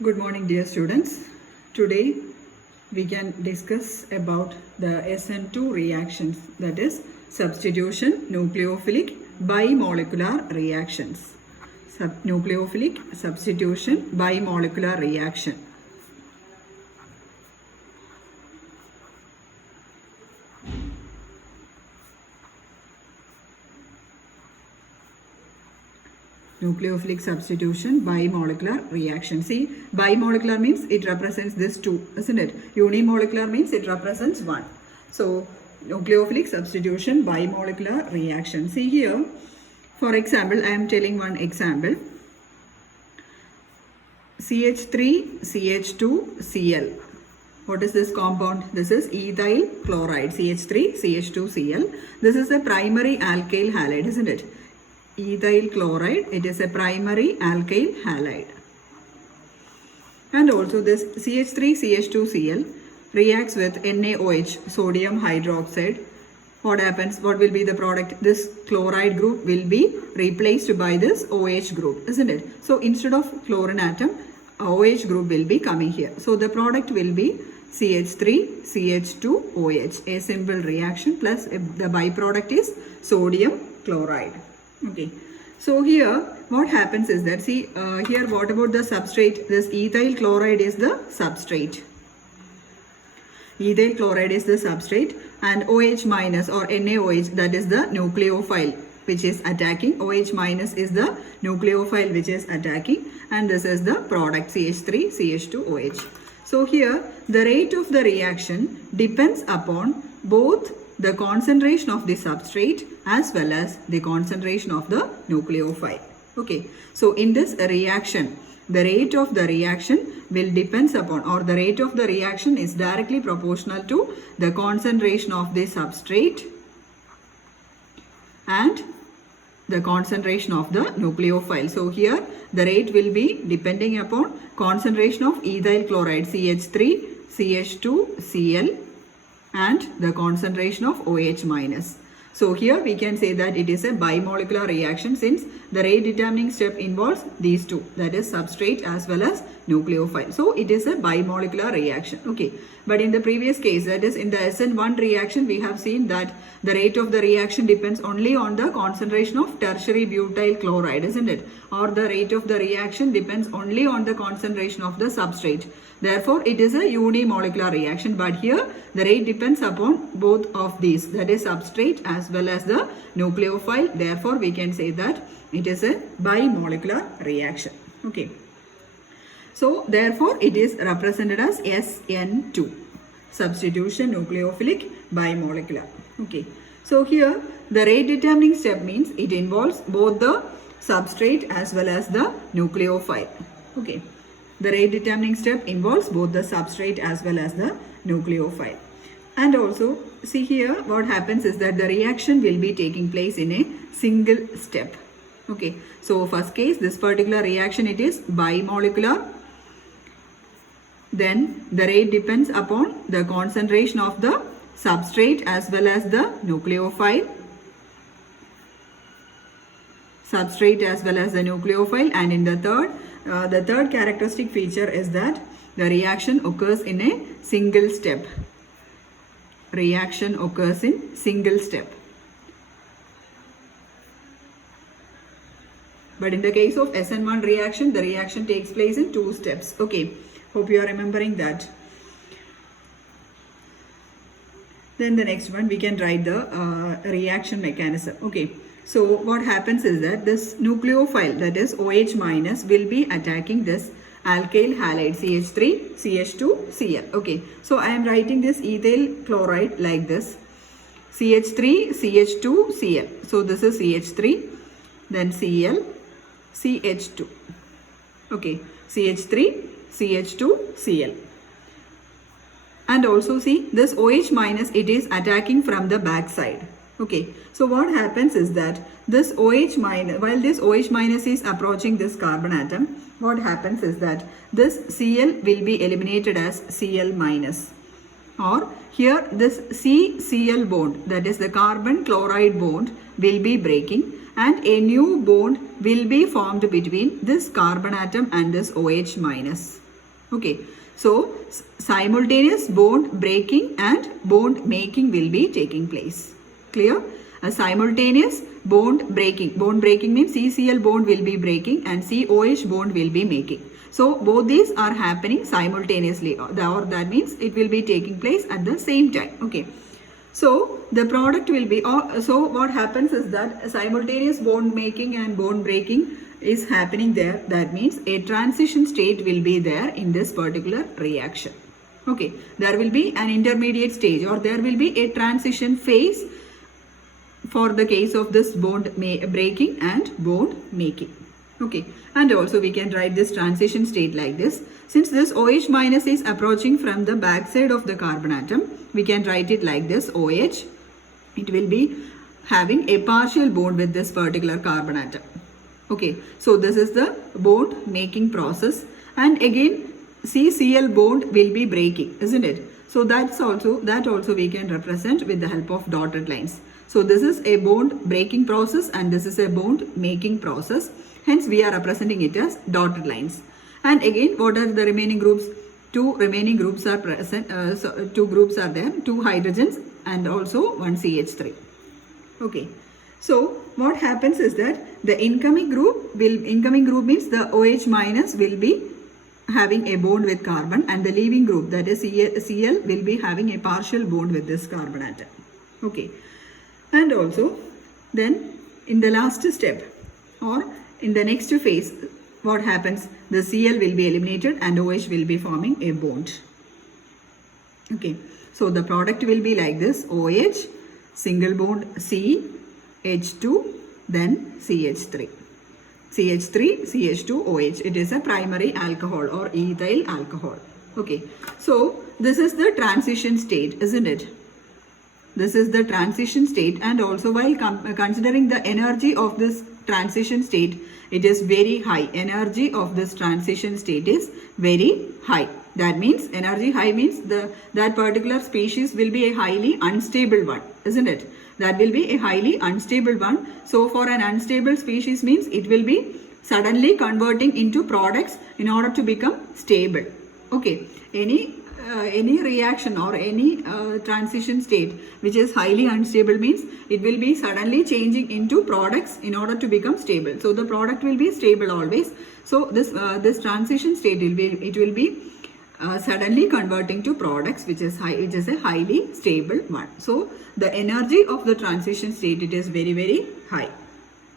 Good morning, dear students. Today we can discuss about the SN2 reactions, that is substitution nucleophilic bimolecular reactions. Nucleophilic substitution bimolecular reaction. Nucleophilic substitution bimolecular reaction. See, bimolecular means it represents this two, isn't it? Unimolecular means it represents one. So, nucleophilic substitution bimolecular reaction. See here, for example, I am telling one example. CH3, CH2, Cl. What is this compound? This is ethyl chloride, CH3, CH2, Cl. This is a primary alkyl halide, isn't it? Ethyl chloride, it is a primary alkyl halide. And also this CH3, CH2, Cl reacts with NaOH, sodium hydroxide. What happens? What will be the product? This chloride group will be replaced by this OH group, isn't it? So instead of chlorine atom, OH group will be coming here. So the product will be CH3, CH2, OH, a simple reaction, plus the byproduct is sodium chloride. Okay, so here what happens is that, see here, what about the substrate? This ethyl chloride is the substrate. Ethyl chloride is the substrate, and OH minus or NaOH, that is the nucleophile which is attacking. OH minus is the nucleophile which is attacking, and this is the product CH3, CH2, OH. So here the rate of the reaction depends upon both the concentration of the substrate as well as the concentration of the nucleophile. Okay, so in this reaction, the rate of the reaction will depends upon, or the rate of the reaction is directly proportional to the concentration of the substrate and the concentration of the nucleophile. So here the rate will be depending upon concentration of ethyl chloride CH3, CH2, Cl and the concentration of OH minus. So here we can say that it is a bimolecular reaction, since the rate determining step involves these two, that is substrate as well as nucleophile. So it is a bimolecular reaction. Okay, but in the previous case, that is in the SN1 reaction, we have seen that the rate of the reaction depends only on the concentration of tertiary butyl chloride, isn't it? Or the rate of the reaction depends only on the concentration of the substrate. Therefore, it is a unimolecular reaction, but here the rate depends upon both of these, that is substrate as well as the nucleophile. Therefore, we can say that it is a bimolecular reaction. Okay. So, therefore, it is represented as SN2, substitution nucleophilic bimolecular. Okay. So, here the rate determining step means it involves both the substrate as well as the nucleophile. Okay. The rate determining step involves both the substrate as well as the nucleophile. And also, see here, what happens is that the reaction will be taking place in a single step. Okay. So, first case, this particular reaction, it is bimolecular. Then the rate depends upon the concentration of the substrate as well as the nucleophile. Substrate as well as the nucleophile. And in the third characteristic feature is that the reaction occurs in a single step. Reaction occurs in single step. But in the case of SN1 reaction, the reaction takes place in two steps. Okay, hope you are remembering that. Then the next one, we can write the reaction mechanism. Okay. So what happens is that this nucleophile, that is OH minus, will be attacking this alkyl halide CH3, CH2, Cl. Okay. So I am writing this ethyl chloride like this. CH3, CH2, Cl. So this is CH3, then Cl, CH2. Okay. CH3, CH2, Cl. And also see this OH minus, it is attacking from the back side. Okay, so what happens is that this OH minus, while this OH minus is approaching this carbon atom, what happens is that this Cl will be eliminated as Cl minus. Or here this CCl bond, that is the carbon chloride bond, will be breaking, and a new bond will be formed between this carbon atom and this OH minus. Okay, so simultaneous bond breaking and bond making will be taking place. Clear? A simultaneous bond breaking. Bond breaking means CCl bond will be breaking and COH bond will be making. So both these are happening simultaneously, or that means it will be taking place at the same time. Okay. So the product will be, so what happens is that simultaneous bond making and bond breaking is happening there. That means a transition state will be there in this particular reaction. Okay, there will be an intermediate stage, or there will be a transition phase for the case of this bond breaking and bond making. Okay, and also we can write this transition state like this. Since this OH minus is approaching from the backside of the carbon atom, we can write it like this: OH, it will be having a partial bond with this particular carbon atom. Okay, so this is the bond making process, and again CCl bond will be breaking, isn't it? So that also we can represent with the help of dotted lines. So this is a bond breaking process and this is a bond making process. Hence we are representing it as dotted lines. And again, what are the remaining groups? Two remaining groups are present. So two groups are there, two hydrogens and also one CH3. Okay. So what happens is that the incoming group means the OH minus will be having a bond with carbon, and the leaving group, that is Cl, will be having a partial bond with this carbon atom. Okay. And also then in the last step or in the next phase, what happens? The Cl will be eliminated and OH will be forming a bond. Okay. So the product will be like this: OH, single bond C, H2, then CH3. CH3, CH2, OH. It is a primary alcohol or ethyl alcohol. Okay. So this is the transition state, isn't it? This is the transition state, and also while considering the energy of this transition state, it is very high. Energy of this transition state is very high. That means energy high means that particular species will be a highly unstable one, isn't it? That will be a highly unstable one. So for an unstable species means it will be suddenly converting into products in order to become stable. Okay. Any reaction or any transition state which is highly unstable means it will be suddenly changing into products in order to become stable. So the product will be stable always. So this transition state will be suddenly converting to products which is a highly stable one. So the energy of the transition state, it is very, very high.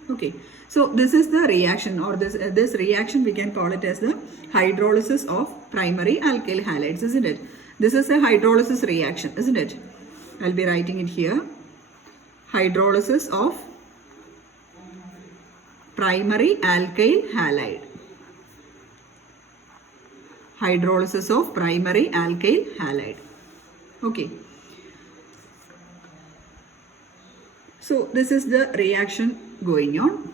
Okay. So this is the reaction, or this reaction we can call it as the hydrolysis of primary alkyl halides, isn't it? This is a hydrolysis reaction, isn't it? I'll be writing it here. Hydrolysis of primary alkyl halide. Hydrolysis of primary alkyl halide. Okay. So this is the reaction going on.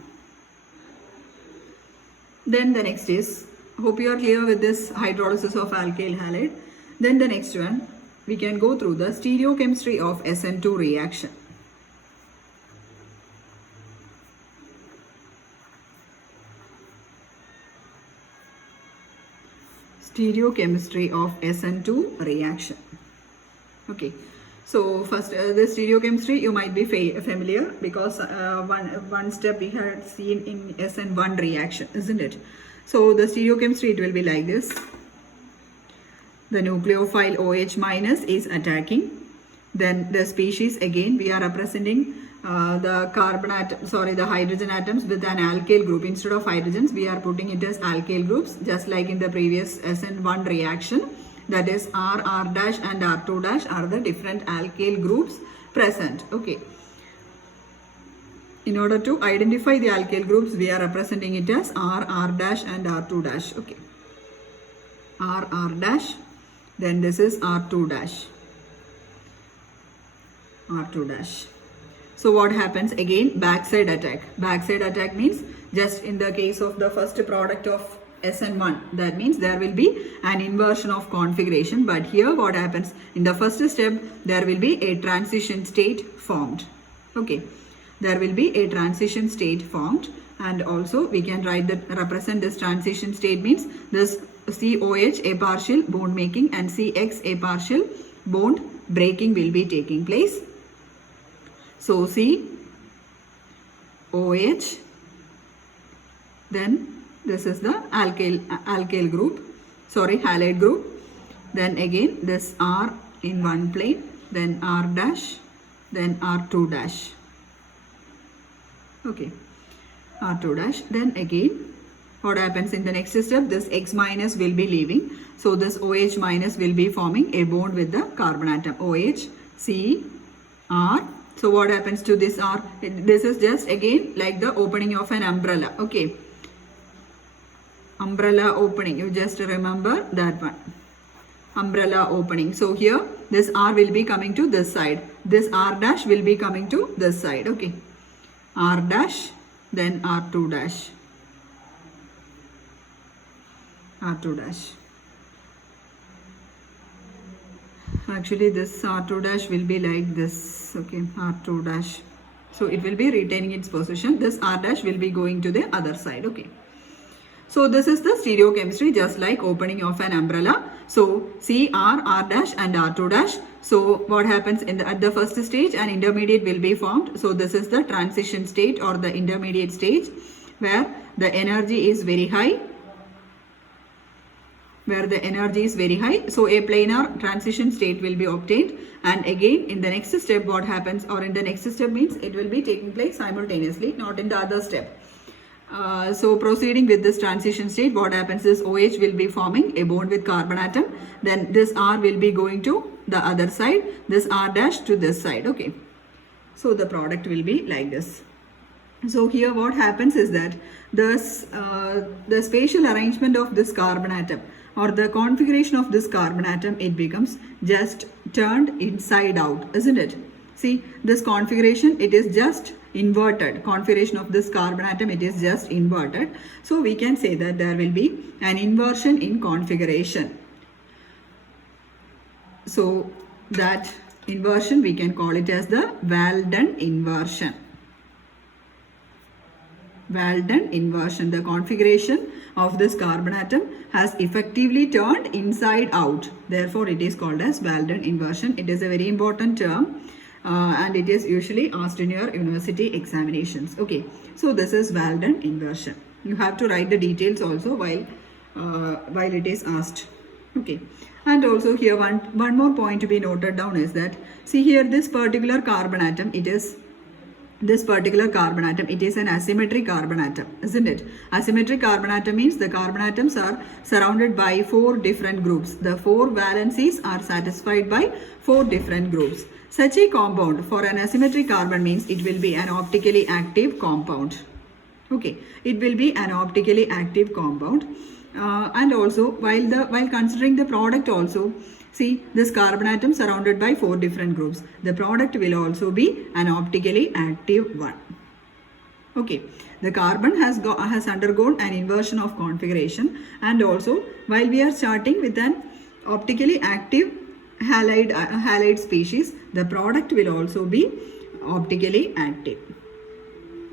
Then the next is, hope you are clear with this hydrolysis of alkyl halide. Then the next one, we can go through the stereochemistry of SN2 reaction. Stereochemistry of SN2 reaction. Okay. So first, the stereochemistry you might be familiar, because one step we had seen in SN1 reaction, isn't it? So the stereochemistry, it will be like this. The nucleophile OH minus is attacking. Then the species, again we are representing the hydrogen atoms with an alkyl group. Instead of hydrogens, we are putting it as alkyl groups, just like in the previous SN1 reaction. That is R dash and R2 dash are the different alkyl groups present. Okay. In order to identify the alkyl groups, we are representing it as R dash and R2 dash. Okay. R dash. Then this is R2 dash. R2 dash. So what happens? Again, backside attack. Backside attack means, just in the case of the first product of SN1, that means there will be an inversion of configuration, but here what happens? In the first step, there will be a transition state formed. Okay, there will be a transition state formed, And also we can write that, represent this transition state means this COH a partial bond making and CX a partial bond breaking will be taking place. So COH, then this is the alkyl group, sorry, halide group. Then again this R in one plane, then R dash, then R2 dash. Okay, R2 dash. Then again what happens in the next step, this X minus will be leaving. So this OH minus will be forming a bond with the carbon atom. OH, C, R. So what happens to this R? This is just again like the opening of an umbrella. Okay. Umbrella opening. You just remember that one. Umbrella opening. So here this R will be coming to this side. This R dash will be coming to this side. Okay. R dash, then R2 dash. R2 dash. Actually this R2 dash will be like this. Okay, R2 dash. So it will be retaining its position. This R dash will be going to the other side. Okay. So this is the stereochemistry, just like opening of an umbrella. So C, R, R dash and R2 dash. So what happens at the first stage, an intermediate will be formed. So this is the transition state or the intermediate stage where the energy is very high. So a planar transition state will be obtained, and again in the next step what happens, or in the next step means it will be taking place simultaneously, not in the other step. So proceeding with this transition state, what happens is OH will be forming a bond with carbon atom, then this R will be going to the other side, this R dash to this side. Okay, so the product will be like this. So here what happens is that the spatial arrangement of this carbon atom or the configuration of this carbon atom, it becomes just turned inside out, isn't it? See, this configuration, it is just inverted. Configuration of this carbon atom, it is just inverted. So we can say that there will be an inversion in configuration. So that inversion we can call it as the Walden inversion. Walden inversion. The configuration of this carbon atom has effectively turned inside out. Therefore, it is called as Walden inversion. It is a very important term. And it is usually asked in your university examinations. Okay, so this is Walden inversion. You have to write the details also while it is asked. Okay, and also here one more point to be noted down is that, see here, this particular carbon atom, it is an asymmetric carbon atom, isn't it? Asymmetric carbon atom means the carbon atoms are surrounded by 4 different groups. The 4 valencies are satisfied by 4 different groups. Such a compound for an asymmetric carbon means it will be an optically active compound. Okay, it will be an optically active compound. And also while considering the product also, see, this carbon atom surrounded by 4 different groups. The product will also be an optically active one. Okay, the carbon has undergone an inversion of configuration, and also while we are starting with an optically active halide species, the product will also be optically active.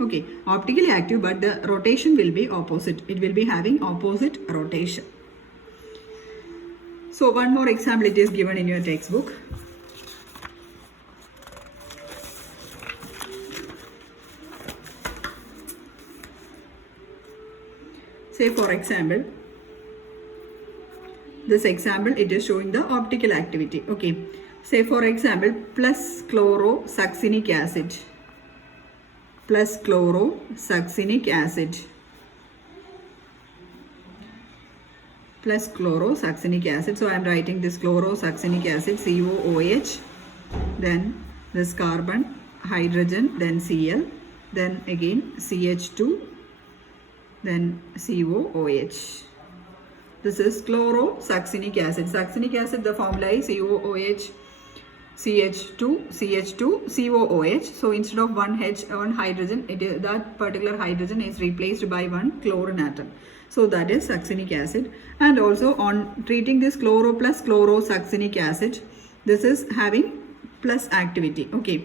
Okay, optically active, but the rotation will be opposite. It will be having opposite rotation. So one more example, it is given in your textbook. Say for example, this example, it is showing the optical activity. Okay, say for example, plus chlorosuccinic acid. Plus chlorosuccinic acid. Plus chlorosuccinic acid. So I am writing this chlorosuccinic acid, COOH, then this carbon, hydrogen, then Cl, then again CH2, then COOH. This is chlorosuccinic acid. Succinic acid, the formula is COOH, CH2, COOH. So instead of one hydrogen, that particular hydrogen is replaced by one chlorine atom. So that is succinic acid. And also on treating this chloro plus chlorosuccinic acid, this is having plus activity. Okay.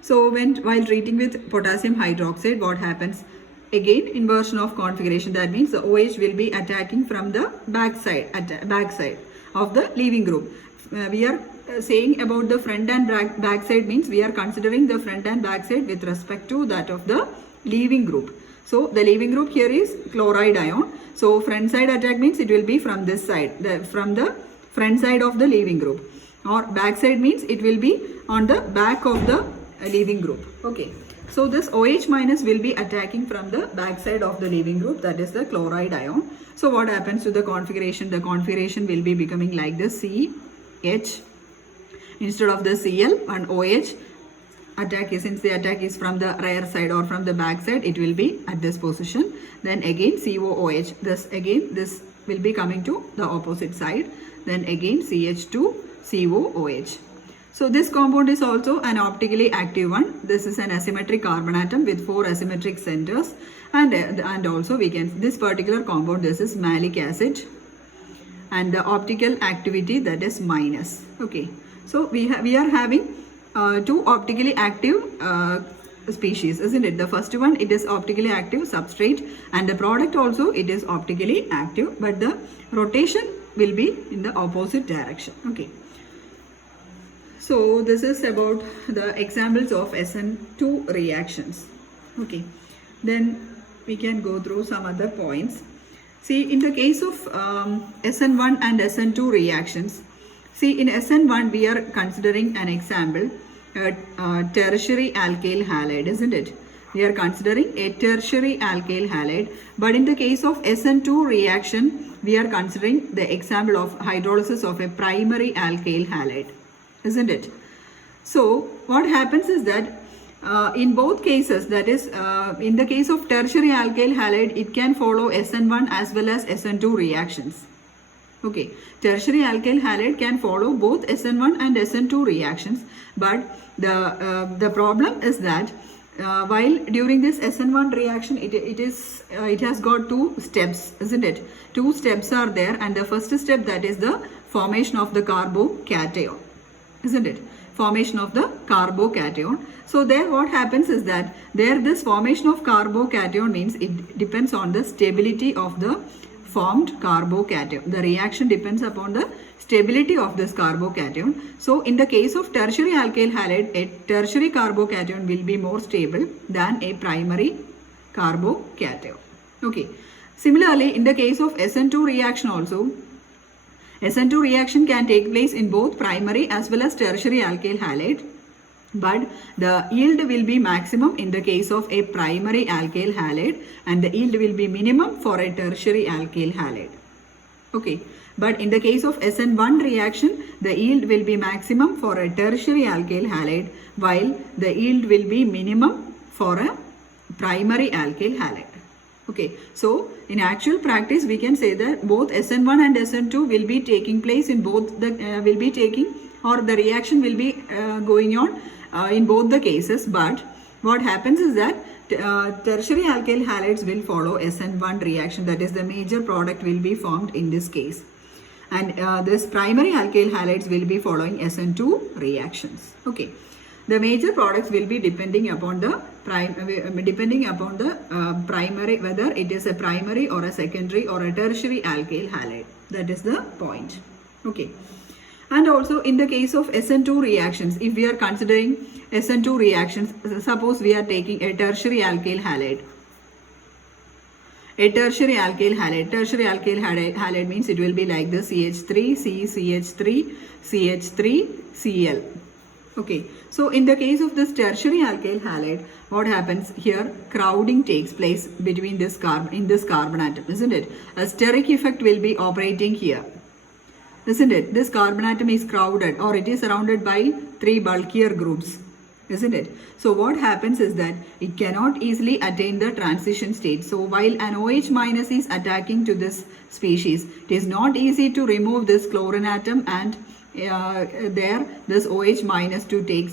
So while treating with potassium hydroxide, what happens? again inversion of configuration. That means the OH will be attacking from the backside of the leaving group. We are saying about the front and back side means we are considering the front and back side with respect to that of the leaving group. So the leaving group here is chloride ion. So front side attack means it will be from this side, from the front side of the leaving group, or back side means it will be on the back of the leaving group. Okay. So this OH minus will be attacking from the back side of the leaving group, that is the chloride ion. So what happens to the configuration? The configuration will be becoming like this: CH instead of the Cl, and OH attack is, since the attack is from the rear side or from the back side, it will be at this position. Then again COOH, this will be coming to the opposite side. Then again CH2 COOH. So this compound is also an optically active one. This is an asymmetric carbon atom with 4 asymmetric centers, and also we can, this particular compound, this is malic acid, and the optical activity, that is minus. Okay, so we are having 2 optically active species, isn't it? The first one, it is optically active substrate, and the product also it is optically active, but the rotation will be in the opposite direction. Okay. So this is about the examples of SN2 reactions. Okay, then we can go through some other points. See, in the case of SN1 and SN2 reactions, see, in SN1 we are considering an example, tertiary alkyl halide, isn't it? We are considering a tertiary alkyl halide, but in the case of SN2 reaction, we are considering the example of hydrolysis of a primary alkyl halide, isn't it? So what happens is that in both cases, that is in the case of tertiary alkyl halide, it can follow SN1 as well as SN2 reactions. Okay, tertiary alkyl halide can follow both SN1 and SN2 reactions, but the problem is that while during this SN1 reaction, it has got 2 steps, isn't it? 2 steps are there, and the first step, that is the formation of the carbocation, isn't it? Formation of the carbocation. So there what happens is that this formation of carbocation means it depends on the stability of the formed carbocation. The reaction depends upon the stability of this carbocation. So in the case of tertiary alkyl halide, a tertiary carbocation will be more stable than a primary carbocation. Okay. Similarly, in the case of SN2 reaction also, SN2 reaction can take place in both primary as well as tertiary alkyl halide, but the yield will be maximum in the case of a primary alkyl halide, and the yield will be minimum for a tertiary alkyl halide. Okay, but in the case of SN1 reaction, the yield will be maximum for a tertiary alkyl halide, while the yield will be minimum for a primary alkyl halide. Okay, so in actual practice, we can say that both SN1 and SN2 will be taking place in both the the reaction will be going on in both the cases. But what happens is that tertiary alkyl halides will follow SN1 reaction, that is the major product will be formed in this case, and this primary alkyl halides will be following SN2 reactions. Okay. The major products will be depending upon the primary, whether it is a primary or a secondary or a tertiary alkyl halide. That is the point. Okay. And also in the case of SN2 reactions, if we are considering SN2 reactions, suppose we are taking a tertiary alkyl halide. A tertiary alkyl halide. Tertiary alkyl halide means it will be like this: CH3, CH3, CH3, Cl. Okay, so in the case of this tertiary alkyl halide, what happens here? Crowding takes place between this carbon atom, isn't it? A steric effect will be operating here, isn't it? This carbon atom is crowded, or it is surrounded by 3 bulkier groups, isn't it? So what happens is that it cannot easily attain the transition state. So while an OH minus is attacking to this species, it is not easy to remove this chlorine atom and this OH minus to take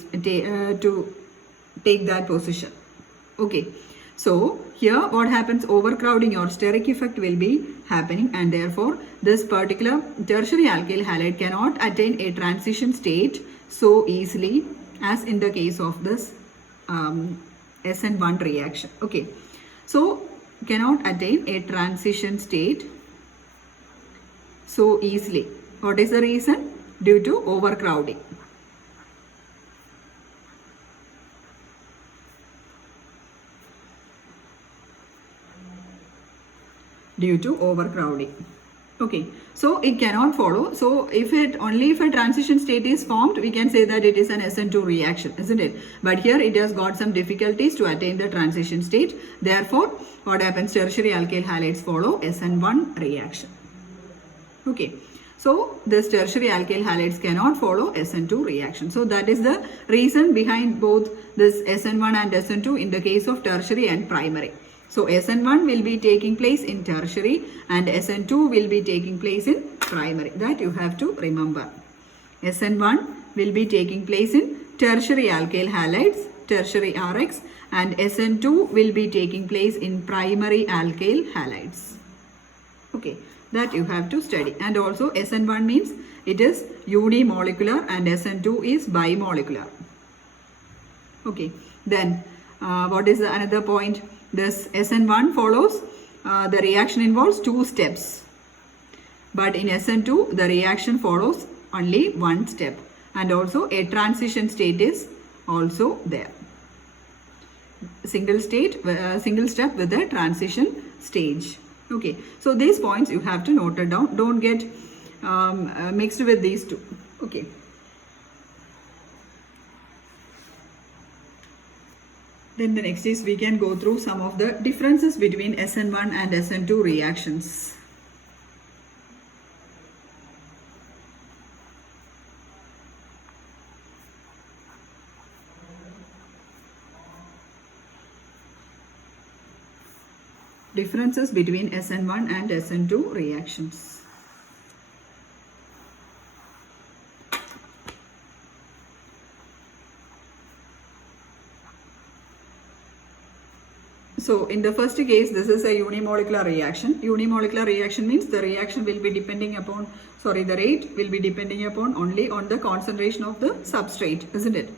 that position. Okay, so here what happens? Overcrowding or steric effect will be happening, and therefore this particular tertiary alkyl halide cannot attain a transition state so easily as in the case of this SN1 reaction. Okay, So cannot attain a transition state so easily. What is the reason? Due to overcrowding. Due to overcrowding. Okay, so it cannot follow. So if a transition state is formed, we can say that it is an SN2 reaction, isn't it? But here it has got some difficulties to attain the transition state. Therefore, what happens? Tertiary alkyl halides follow SN1 reaction. Okay, so this tertiary alkyl halides cannot follow SN2 reaction. So that is the reason behind both this SN1 and SN2 in the case of tertiary and primary. So SN1 will be taking place in tertiary and SN2 will be taking place in primary. That you have to remember. SN1 will be taking place in tertiary alkyl halides, tertiary RX, and SN2 will be taking place in primary alkyl halides. Okay, that you have to study. And also SN1 means it is unimolecular and SN2 is bimolecular. Okay, then what is the another point? This SN1 follows, the reaction involves 2 steps. But in SN2, the reaction follows only 1 step. And also a transition state is also there. Single step with a transition stage. Okay, so these points you have to note it down. Don't get mixed with these two. Okay. Then the next is we can go through some of the differences between SN1 and SN2 reactions. Differences between SN1 and SN2 reactions. So in the first case, this is a unimolecular reaction. Unimolecular reaction means the reaction will be depending upon, the rate will be depending upon only on the concentration of the substrate, isn't it?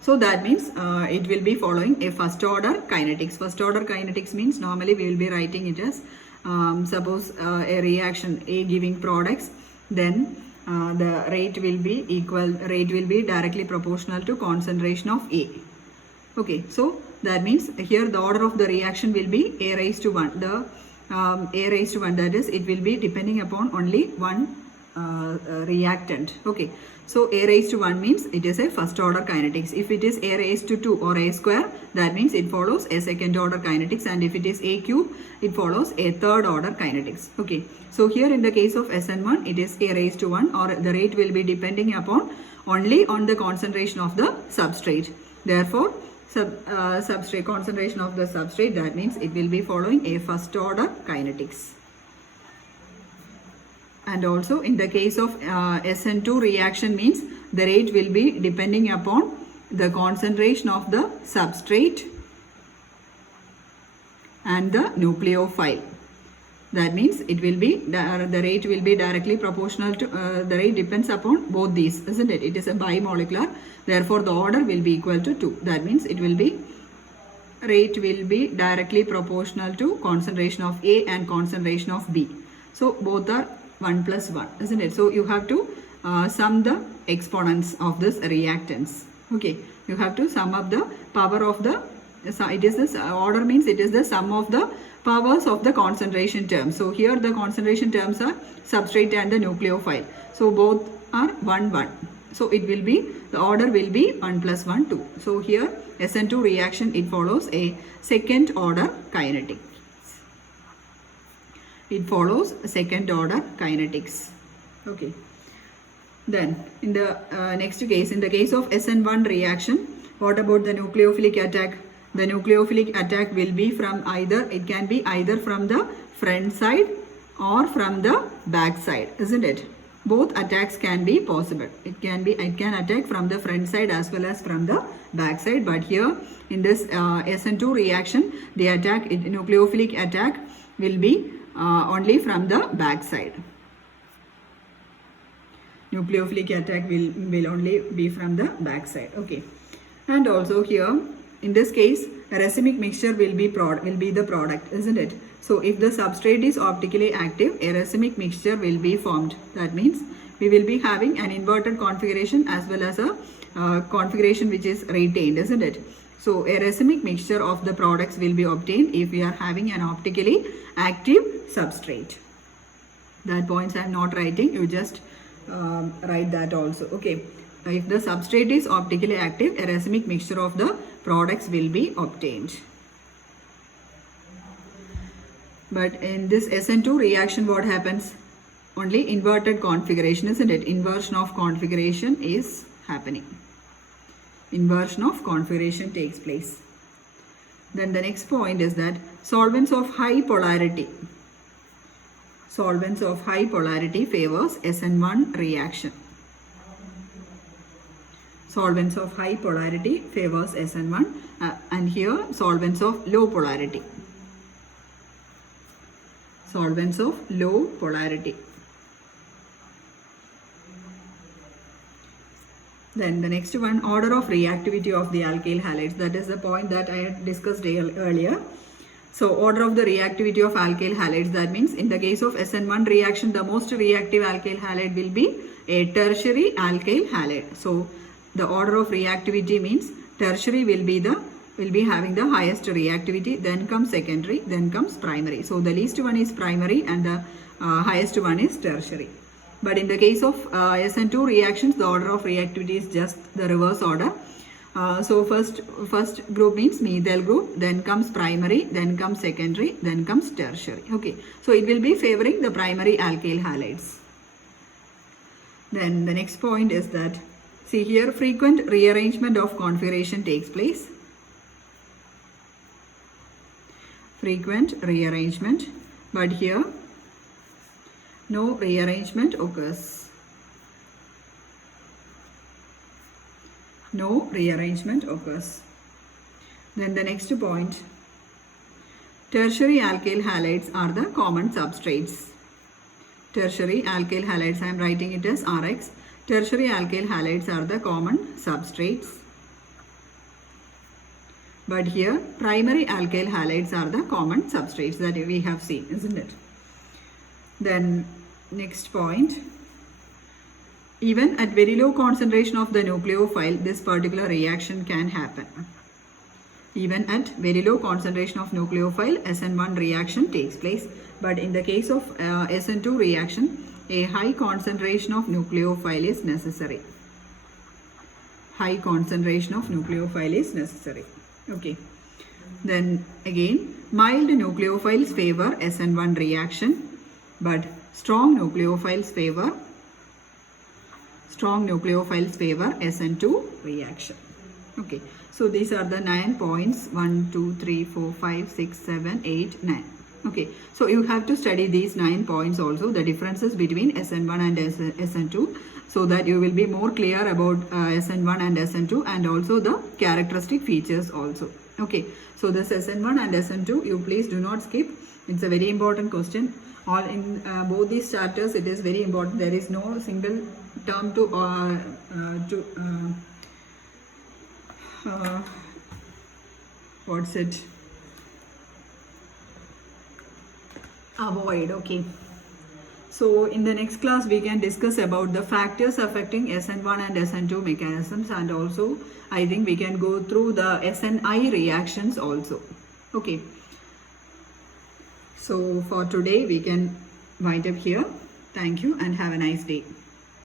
So that means it will be following a first order kinetics. First order kinetics means normally we will be writing it as suppose a reaction A giving products, then the rate will be directly proportional to concentration of A. Okay, so that means here the order of the reaction will be A raised to 1. The A raised to 1, that is, it will be depending upon only one reactant. Okay, so A raised to 1 means it is a first order kinetics. If it is A raised to 2 or A square, that means it follows a second order kinetics, and if it is A cube, it follows a third order kinetics. Okay, so here in the case of SN1, it is A raised to 1, or the rate will be depending upon only on the concentration of the substrate. Therefore, substrate concentration of the substrate, that means it will be following a first order kinetics. And also in the case of SN2 reaction means the rate will be depending upon the concentration of the substrate and the nucleophile. That means it will be the rate will be directly proportional to the rate depends upon both these, isn't it? It is a bimolecular, therefore the order will be equal to 2. That means it will be rate will be directly proportional to concentration of A and concentration of B. So both are 1 plus 1, isn't it? So you have to sum the exponents of this reactants. Okay, you have to sum up the power of the, it is this order means it is the sum of the powers of the concentration terms. So here the concentration terms are substrate and the nucleophile. So both are 1 1. So it will be, the order will be 1 plus 1 2. So here SN2 reaction, it follows a second order kinetic. It follows second order kinetics. Okay. Then in the next case, in the case of SN1 reaction, what about the nucleophilic attack? The nucleophilic attack will be from either, it can be either from the front side or from the back side, isn't it? Both attacks can be possible. It can attack from the front side as well as from the back side. But here in this SN2 reaction, the attack, nucleophilic attack will be only from the back side. Nucleophilic attack will only be from the back side. Okay. And also here, in this case, a racemic mixture will be the product, isn't it? So if the substrate is optically active, a racemic mixture will be formed. That means we will be having an inverted configuration as well as a configuration which is retained, isn't it? So a racemic mixture of the products will be obtained if we are having an optically active substrate. That points I am not writing, you just write that also. Okay, if the substrate is optically active, a racemic mixture of the products will be obtained. But in this SN2 reaction, what happens? Only inverted configuration, isn't it? Inversion of configuration is happening. Inversion of configuration takes place. Then the next point is that solvents of high polarity. Solvents of high polarity favors SN1 reaction. Solvents of high polarity favors SN1 and here solvents of low polarity. Solvents of low polarity. Then the next one, order of reactivity of the alkyl halides. That is the point that I had discussed earlier. So order of the reactivity of alkyl halides, that means in the case of SN1 reaction, the most reactive alkyl halide will be a tertiary alkyl halide. So the order of reactivity means tertiary will be having the highest reactivity, then comes secondary, then comes primary. So the least one is primary and the highest one is tertiary. But in the case of SN2 reactions, the order of reactivity is just the reverse order. So first group means methyl group, then comes primary, then comes secondary, then comes tertiary. Okay, so it will be favoring the primary alkyl halides. Then the next point is that, see here, frequent rearrangement of configuration takes place. Frequent rearrangement, but here no rearrangement occurs. No rearrangement occurs. Then the next point, tertiary alkyl halides are the common substrates. Tertiary alkyl halides, I am writing it as RX. Tertiary alkyl halides are the common substrates. But here primary alkyl halides are the common substrates that we have seen, isn't it? Then next point, even at very low concentration of the nucleophile, this particular reaction can happen. Even at very low concentration of nucleophile, SN1 reaction takes place. But in the case of SN2 reaction, a high concentration of nucleophile is necessary. High concentration of nucleophile is necessary. Okay. Then again, mild nucleophiles favor SN1 reaction, but strong nucleophiles favor SN2 reaction. Okay, so these are the 9 points, 1, 2, 3, 4, 5, 6, 7, 8, 9. Okay, so you have to study these 9 points also, the differences between SN1 and SN2, so that you will be more clear about SN1 and SN2 and also the characteristic features also. Okay, so this SN1 and SN2, you please do not skip. It's a very important question. All in both these chapters, it is very important. There is no single term to avoid. Okay, so in the next class we can discuss about the factors affecting SN1 and SN2 mechanisms, and also I think we can go through the SNI reactions also. Okay, so for today we can wind up here. Thank you and have a nice day.